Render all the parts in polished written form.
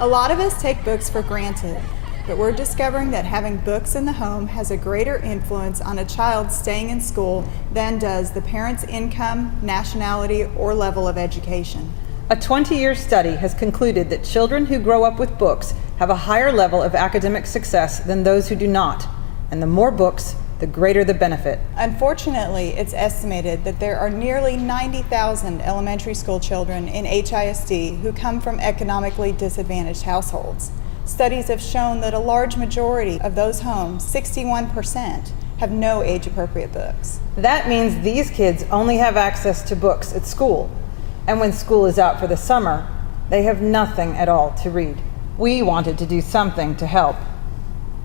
A lot of us take books for granted, but we're discovering that having books in the home has a greater influence on a child staying in school than does the parent's income, nationality, or level of education. A 20-year study has concluded that children who grow up with books have a higher level of academic success than those who do not, and the more books, the greater the benefit. Unfortunately, it's estimated that there are nearly 90,000 elementary school children in HISD who come from economically disadvantaged households. Studies have shown that a large majority of those homes, 61%, have no age-appropriate books. That means these kids only have access to books at school, and when school is out for the summer, they have nothing at all to read. We wanted to do something to help.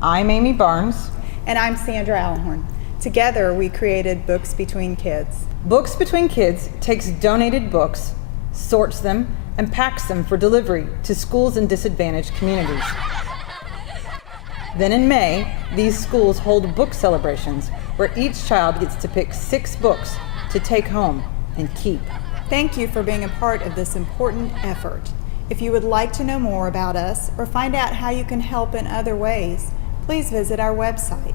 I'm Amy Barnes. And I'm Sandra Allenhorn. Together, we created Books Between Kids. Books Between Kids takes donated books, sorts them, and packs them for delivery to schools in disadvantaged communities. Then in May, these schools hold book celebrations where each child gets to pick 6 books to take home and keep. Thank you for being a part of this important effort. If you would like to know more about us or find out how you can help in other ways, please visit our website,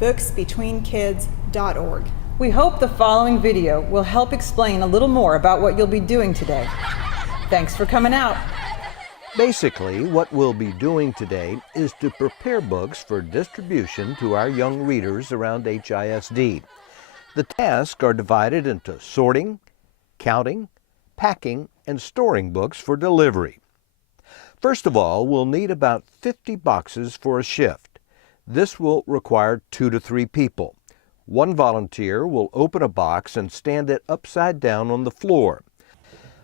booksbetweenkids.org. We hope the following video will help explain a little more about what you'll be doing today. Thanks for coming out. Basically, what we'll be doing today is to prepare books for distribution to our young readers around HISD. The tasks are divided into sorting, counting, packing, and storing books for delivery. First of all, we'll need about 50 boxes for a shift. This will require 2 to 3 people. One volunteer will open a box and stand it upside down on the floor.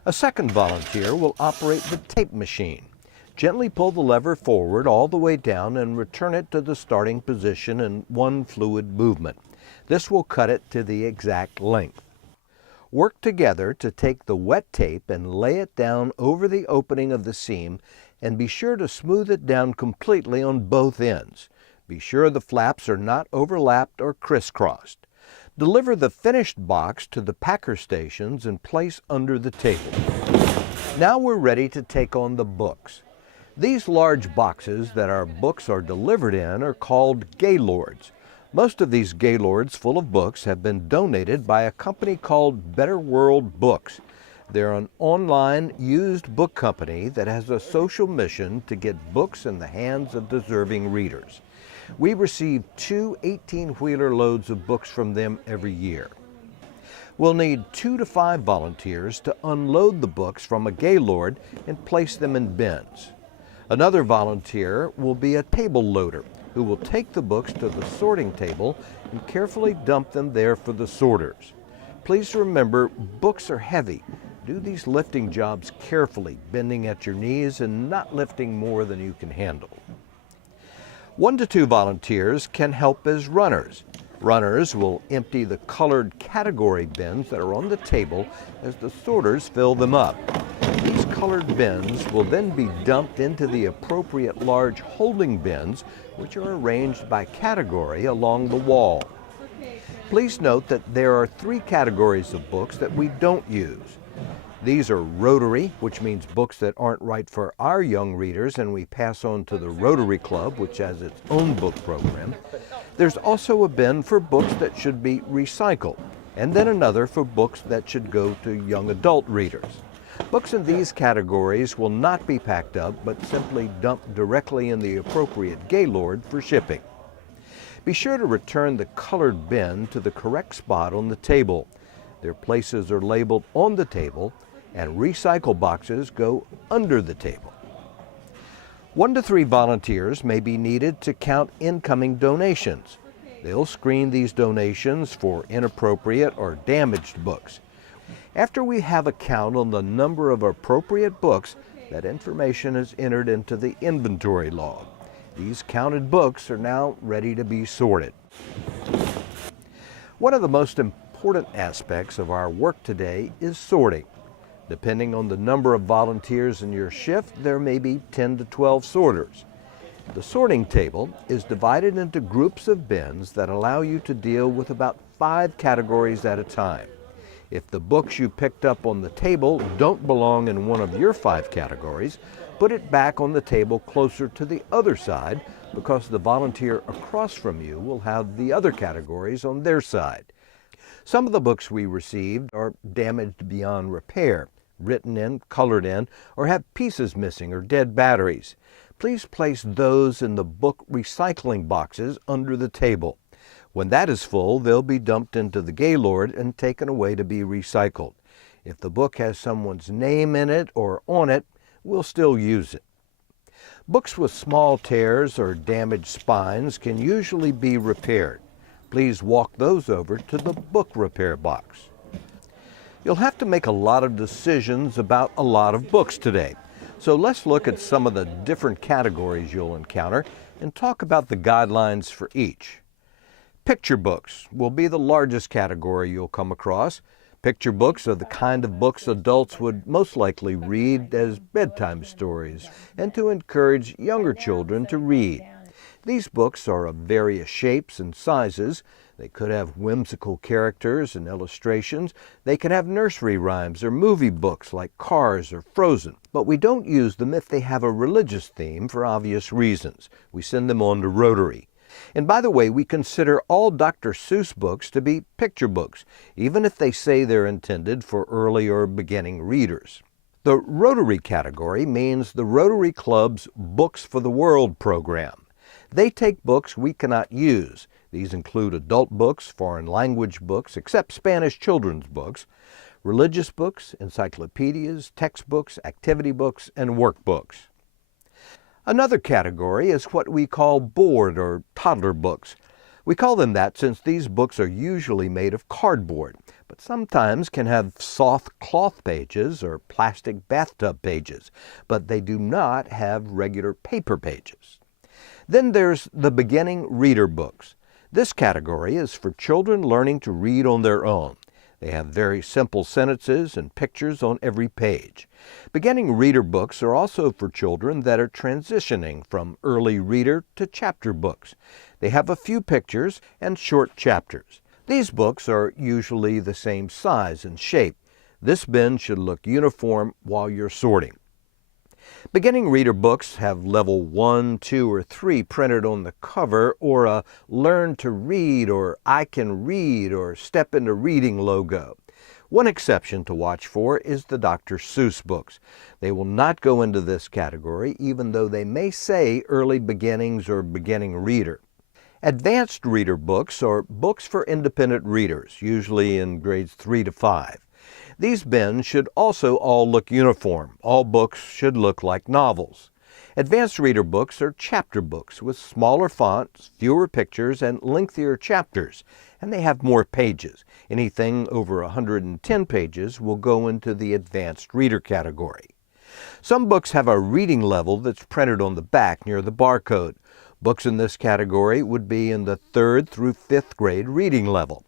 A second volunteer will operate the tape machine. Gently pull the lever forward all the way down and return it to the starting position in one fluid movement. This will cut it to the exact length. Work together to take the wet tape and lay it down over the opening of the seam, and be sure to smooth it down completely on both ends. Be sure the flaps are not overlapped or crisscrossed. Deliver the finished box to the packer stations and place under the table. Now we're ready to take on the books. These large boxes that our books are delivered in are called Gaylords. Most of these Gaylords full of books have been donated by a company called Better World Books. They're an online used book company that has a social mission to get books in the hands of deserving readers. We receive 2 18-wheeler loads of books from them every year. We'll need 2 to 5 volunteers to unload the books from a Gaylord and place them in bins. Another volunteer will be a table loader who will take the books to the sorting table and carefully dump them there for the sorters. Please remember, books are heavy. Do these lifting jobs carefully, bending at your knees and not lifting more than you can handle. 1 to 2 volunteers can help as runners. Runners will empty the colored category bins that are on the table as the sorters fill them up. These colored bins will then be dumped into the appropriate large holding bins, which are arranged by category along the wall. Please note that there are 3 categories of books that we don't use. These are Rotary, which means books that aren't right for our young readers and we pass on to the Rotary Club, which has its own book program. There's also a bin for books that should be recycled, and then another for books that should go to young adult readers. Books in these categories will not be packed up, but simply dumped directly in the appropriate Gaylord for shipping. Be sure to return the colored bin to the correct spot on the table. Their places are labeled on the table, and recycle boxes go under the table. 1 to 3 volunteers may be needed to count incoming donations. They'll screen these donations for inappropriate or damaged books. After we have a count on the number of appropriate books, that information is entered into the inventory log. These counted books are now ready to be sorted. One of the most important aspects of our work today is sorting. Depending on the number of volunteers in your shift, there may be 10 to 12 sorters. The sorting table is divided into groups of bins that allow you to deal with about 5 categories at a time. If the books you picked up on the table don't belong in one of your 5 categories, put it back on the table closer to the other side, because the volunteer across from you will have the other categories on their side. Some of the books we received are damaged beyond repair, written in, colored in, or have pieces missing or dead batteries. Please place those in the book recycling boxes under the table. When that is full, they'll be dumped into the Gaylord and taken away to be recycled. If the book has someone's name in it or on it, we'll still use it. Books with small tears or damaged spines can usually be repaired. Please walk those over to the book repair box. You'll have to make a lot of decisions about a lot of books today. So let's look at some of the different categories you'll encounter and talk about the guidelines for each. Picture books will be the largest category you'll come across. Picture books are the kind of books adults would most likely read as bedtime stories and to encourage younger children to read. These books are of various shapes and sizes. They could have whimsical characters and illustrations. They can have nursery rhymes or movie books like Cars or Frozen. But we don't use them if they have a religious theme for obvious reasons. We send them on to Rotary. And by the way, we consider all Dr. Seuss books to be picture books, even if they say they're intended for early or beginning readers. The Rotary category means the Rotary Club's Books for the World program. They take books we cannot use. These include adult books, foreign language books, except Spanish children's books, religious books, encyclopedias, textbooks, activity books, and workbooks. Another category is what we call board or toddler books. We call them that since these books are usually made of cardboard, but sometimes can have soft cloth pages or plastic bathtub pages, but they do not have regular paper pages. Then there's the beginning reader books. This category is for children learning to read on their own. They have very simple sentences and pictures on every page. Beginning reader books are also for children that are transitioning from early reader to chapter books. They have a few pictures and short chapters. These books are usually the same size and shape. This bin should look uniform while you're sorting. Beginning reader books have level 1, 2, or 3 printed on the cover, or a Learn to Read or I Can Read or Step into Reading logo. One exception to watch for is the Dr. Seuss books. They will not go into this category, even though they may say early beginnings or beginning reader. Advanced reader books are books for independent readers, usually in grades 3 to 5. These bins should also all look uniform. All books should look like novels. Advanced reader books are chapter books with smaller fonts, fewer pictures, and lengthier chapters, and they have more pages. Anything over 110 pages will go into the advanced reader category. Some books have a reading level that's printed on the back near the barcode. Books in this category would be in the 3rd through 5th grade reading level.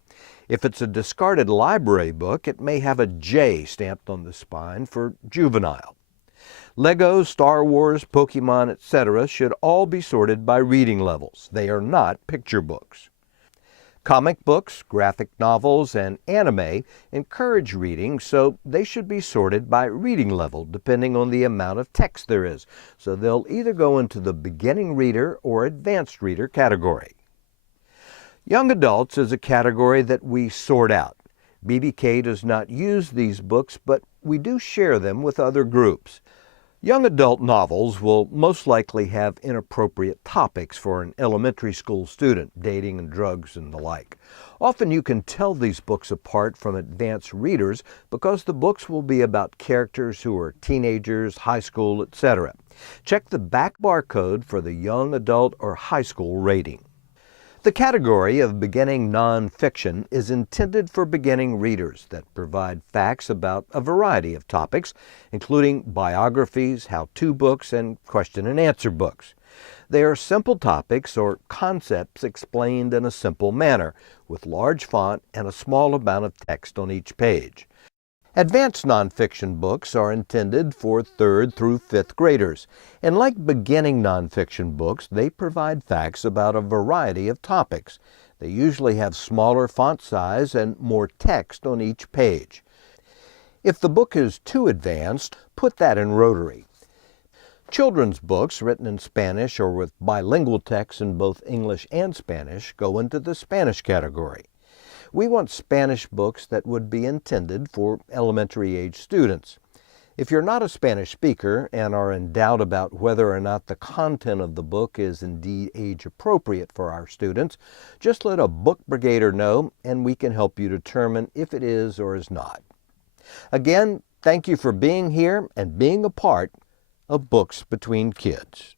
If it's a discarded library book, it may have a J stamped on the spine for juvenile. Lego, Star Wars, Pokemon, etc. should all be sorted by reading levels. They are not picture books. Comic books, graphic novels, and anime encourage reading, so they should be sorted by reading level depending on the amount of text there is. So they'll either go into the beginning reader or advanced reader category. Young adults is a category that we sort out. BBK does not use these books, but we do share them with other groups. Young adult novels will most likely have inappropriate topics for an elementary school student, dating and drugs and the like. Often you can tell these books apart from advanced readers because the books will be about characters who are teenagers, high school, etc. Check the back barcode for the young adult or high school rating. The category of beginning nonfiction is intended for beginning readers that provide facts about a variety of topics, including biographies, how-to books, and question and answer books. They are simple topics or concepts explained in a simple manner, with large font and a small amount of text on each page. Advanced nonfiction books are intended for 3rd through 5th graders, and like beginning nonfiction books, they provide facts about a variety of topics. They usually have smaller font size and more text on each page. If the book is too advanced, put that in rotary. Children's books written in Spanish or with bilingual text in both English and Spanish go into the Spanish category. We want Spanish books that would be intended for elementary age students. If you're not a Spanish speaker and are in doubt about whether or not the content of the book is indeed age appropriate for our students, just let a book brigader know and we can help you determine if it is or is not. Again, thank you for being here and being a part of Books Between Kids.